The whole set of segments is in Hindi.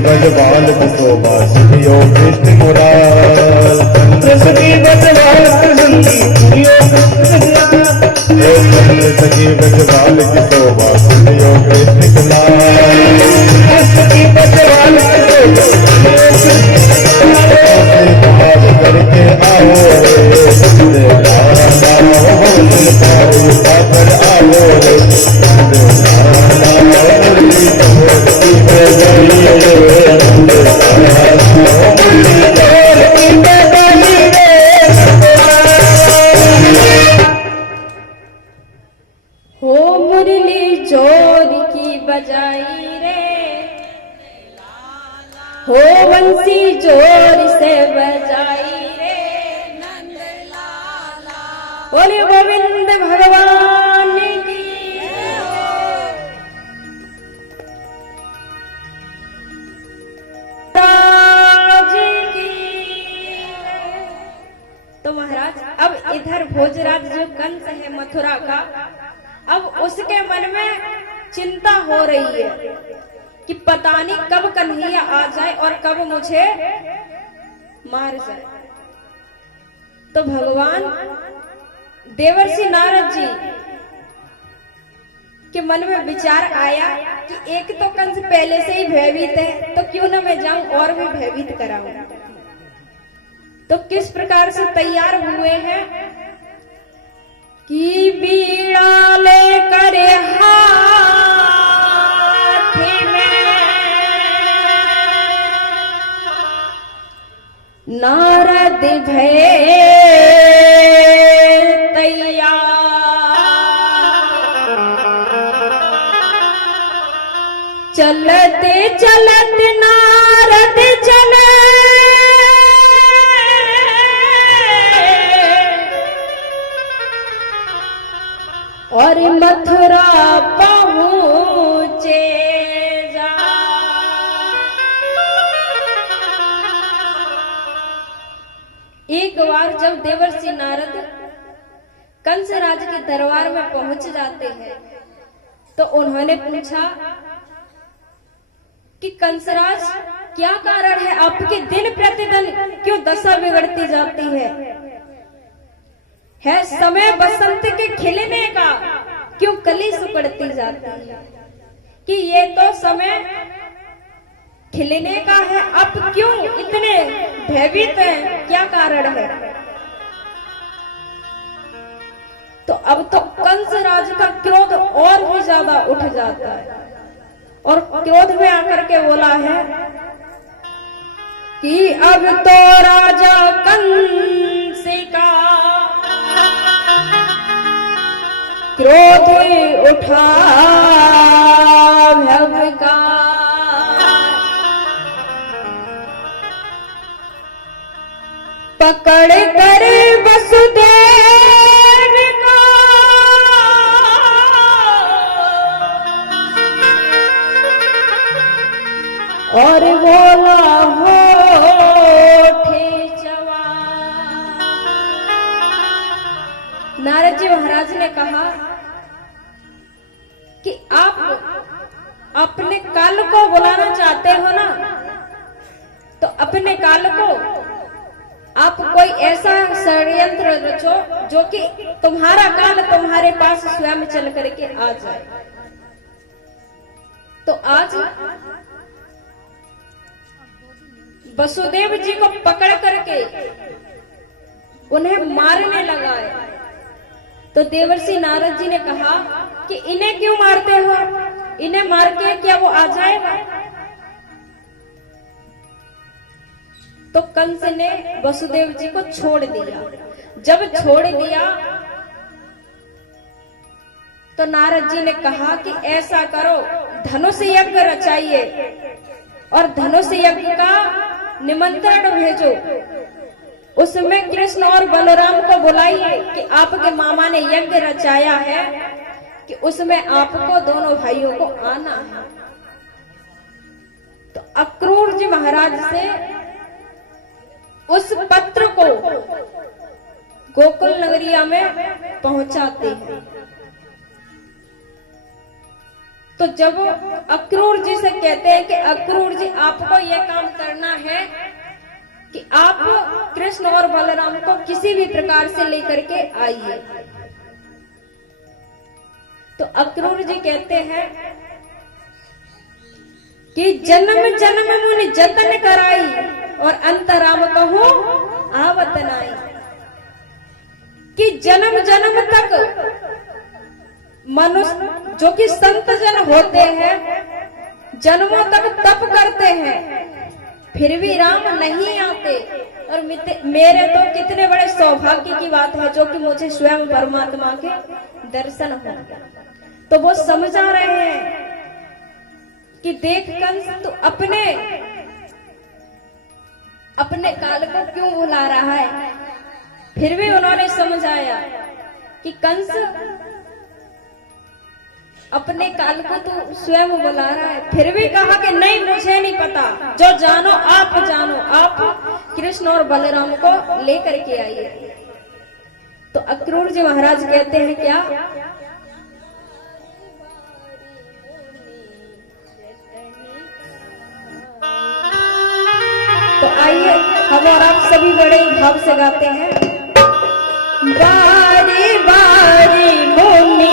बजवाल बिसोबा सियो कृष्ण मुराल सखी बजवाल सखी बजवाल बिसोबा सियो कृष्ण कुमार सखी बजवाल भाव करके आओ आओ हो मुरली जोर की बजाई रे, हो बंसी जोर से बजाई रे, बोले गोविंद भगवान की। तो महाराज अब इधर भोजराज जो कंस है मथुरा का, अब उसके मन में चिंता हो रही है कि पता नहीं कब कन्हैया आ जाए और कब मुझे मार जाए। तो भगवान देवर्षि नारद जी के मन में विचार आया कि एक तो कंस पहले से ही भयभीत है, तो क्यों न मैं जाऊं और भी भयभीत कराऊं। तो किस प्रकार से तैयार हुए हैं कि बीड़ा लेकर हाथ में नारद भय तैयार, चलते चलते नारद चले और मथुरा पहुंचे जा। एक बार जब देवर्षि नारद कंस राज के दरबार में पहुंच जाते हैं तो उन्होंने पूछा कि कंसराज क्या कारण है, आपके दिन प्रतिदिन क्यों दशा बिगड़ती जाती है समय बसंत के खिलने का, क्यों कली सुकड़ती जाती है। कि ये तो समय खिलने का है, अब क्यों इतने भयभीत हैं, क्या कारण है। तो अब तो कंस राज का क्रोध और भी ज्यादा उठ जाता है और क्रोध में आकर के बोला है कि अब तो राजा कंस का क्रोध उठा भयंकर, पकड़ कर वसुदेव का और बोला होठ महाराज ने कहा कि आप अपने काल को बुलाना चाहते हो ना, तो अपने काल को आप कोई ऐसा षड्यंत्र रचो जो कि तुम्हारा काल तुम्हारे पास स्वयं चल करके आ जाए। तो आज वसुदेव जी को पकड़ करके उन्हें मारने लगा है। तो देवर्षि नारद जी ने कहा कि इन्हें क्यों मारते हो, इन्हें मार के क्या वो आ जाएगा? तो कंस ने वसुदेव जी को छोड़ दिया। जब छोड़ दिया तो नारद जी ने कहा कि ऐसा करो, धनुष यज्ञ रचाइए और धनुष यज्ञ का निमंत्रण भेजो। उसमें कृष्ण और बलराम को बुलाइए कि आपके मामा ने यज्ञ रचाया है कि उसमें आपको दोनों भाइयों को आना है। तो अक्रूर जी महाराज से उस पत्र को गोकुल नगरिया में पहुंचाते हैं। तो जब अक्रूर जी से कहते हैं कि अक्रूर जी आपको यह काम करना है कि आप कृष्ण और बलराम को किसी भी प्रकार से लेकर के आइए। तो अक्रूर जी कहते हैं कि जन्म जन्म मुनि जतन कराई और अंतराम कहूं आवत नाई। कि जन्म जन्म तक मनुष्य जो कि संत जन होते हैं जन्मों तक तप करते हैं, फिर भी राम नहीं आते। और मेरे तो कितने बड़े सौभाग्य की बात है जो कि मुझे स्वयं परमात्मा के दर्शन हो। तो वो समझा रहे हैं कि देख कंस तू अपने काल को क्यों भुला रहा है। फिर भी उन्होंने समझाया कि कंस अपने काल को तो स्वयं बुला रहा है। फिर भी कहा कि नहीं, मुझे नहीं पता, जो जानो आप कृष्ण और बलराम को लेकर के आइए। तो अक्रूर जी महाराज कहते हैं क्या? तो आइए हम और आप सभी बड़े भाव से गाते हैं। बारी बारी मुनि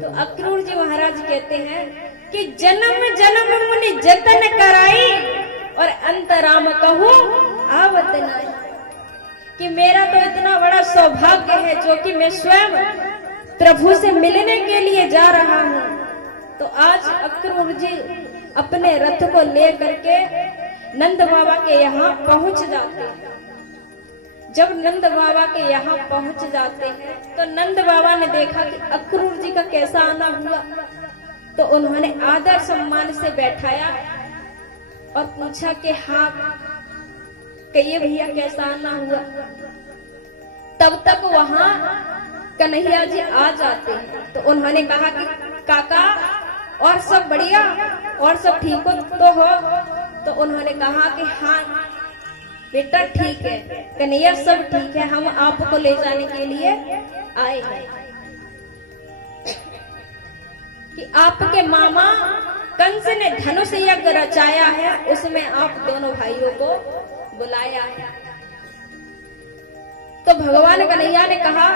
तो अक्रूर जी महाराज कहते हैं कि जन्म जन्म मुनि जतन कराई और अंतराम कहूं आवत नाई। कि मेरा तो इतना बड़ा सौभाग्य है जो कि मैं स्वयं प्रभु से मिलने के लिए जा रहा हूं। तो आज अक्रूर जी अपने रथ को ले करके नंद बाबा के यहाँ पहुंच जाते हैं। जब नंद बाबा के यहाँ पहुंच जाते हैं तो नंद बाबा ने देखा कि अक्रूर जी का कैसा आना हुआ। तो उन्होंने आदर सम्मान से बैठाया और पूछा कि हाँ कहिए भैया कैसा आना हुआ। तब तक वहां कन्हैया जी आ जाते हैं। तो उन्होंने कहा कि काका और सब बढ़िया और सब ठीक हो तो हो। तो उन्होंने कहा कि हाँ बेटा ठीक है कन्हैया, सब ठीक है, हम आपको ले जाने के लिए आए हैं कि आपके मामा कंस ने धनुष यज्ञ रचाया है, उसमें आप दोनों भाइयों को बुलाया है। तो भगवान कन्हैया ने कहा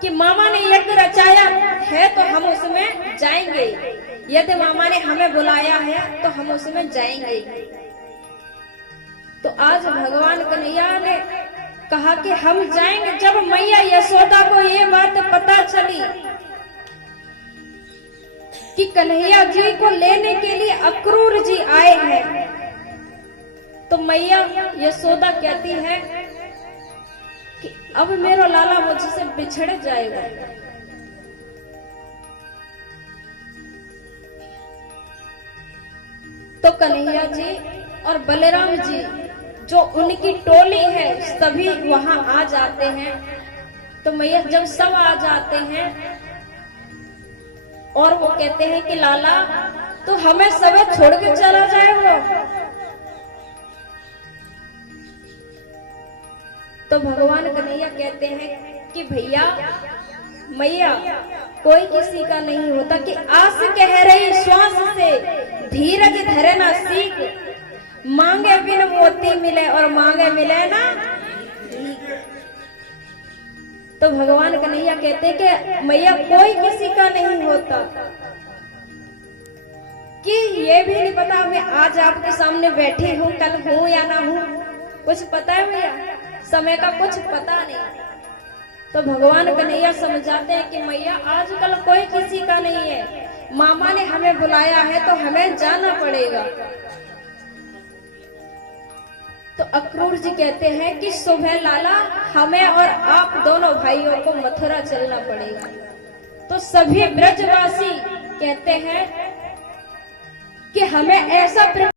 कि मामा ने यज्ञ रचाया है तो हम उसमें जाएंगे, यदि मामा ने हमें बुलाया है तो हम उसमें जाएंगे। तो आज भगवान कन्हैया ने कहा कि हम जाएंगे। जब मैया यशोदा को ये बात पता चली कि कन्हैया जी को लेने के लिए अक्रूर जी आए हैं, तो मैया यशोदा कहती है कि अब मेरा लाला मुझसे बिछड़ जाएगा। तो कन्हैया जी और बलराम जी जो उनकी टोली है सभी वहां आ जाते हैं। तो मैया जब सब आ जाते हैं और वो कहते हैं कि लाला तो हमें सब छोड़ के चला जाएगा। तो भगवान कन्हैया कहते हैं कि भैया मैया कोई किसी का नहीं होता, कि आस कह रही श्वास से धीरज धरे ना सीख, मांगे बिन मोती मिले और मांगे मिले ना। तो भगवान कन्हैया कहते कि मैया कोई किसी का नहीं होता, कि ये भी नहीं पता मैं आज आपके सामने बैठी हूँ, कल हूँ या ना हूँ, कुछ पता है भैया, समय का कुछ पता नहीं। तो भगवान कन्हैया समझाते हैं कि मैया आजकल कोई किसी का नहीं है, मामा ने हमें बुलाया है तो हमें जाना पड़ेगा। तो अक्रूर जी कहते हैं कि सुबह लाला हमें और आप दोनों भाइयों को मथुरा चलना पड़ेगा। तो सभी ब्रजवासी कहते हैं कि हमें ऐसा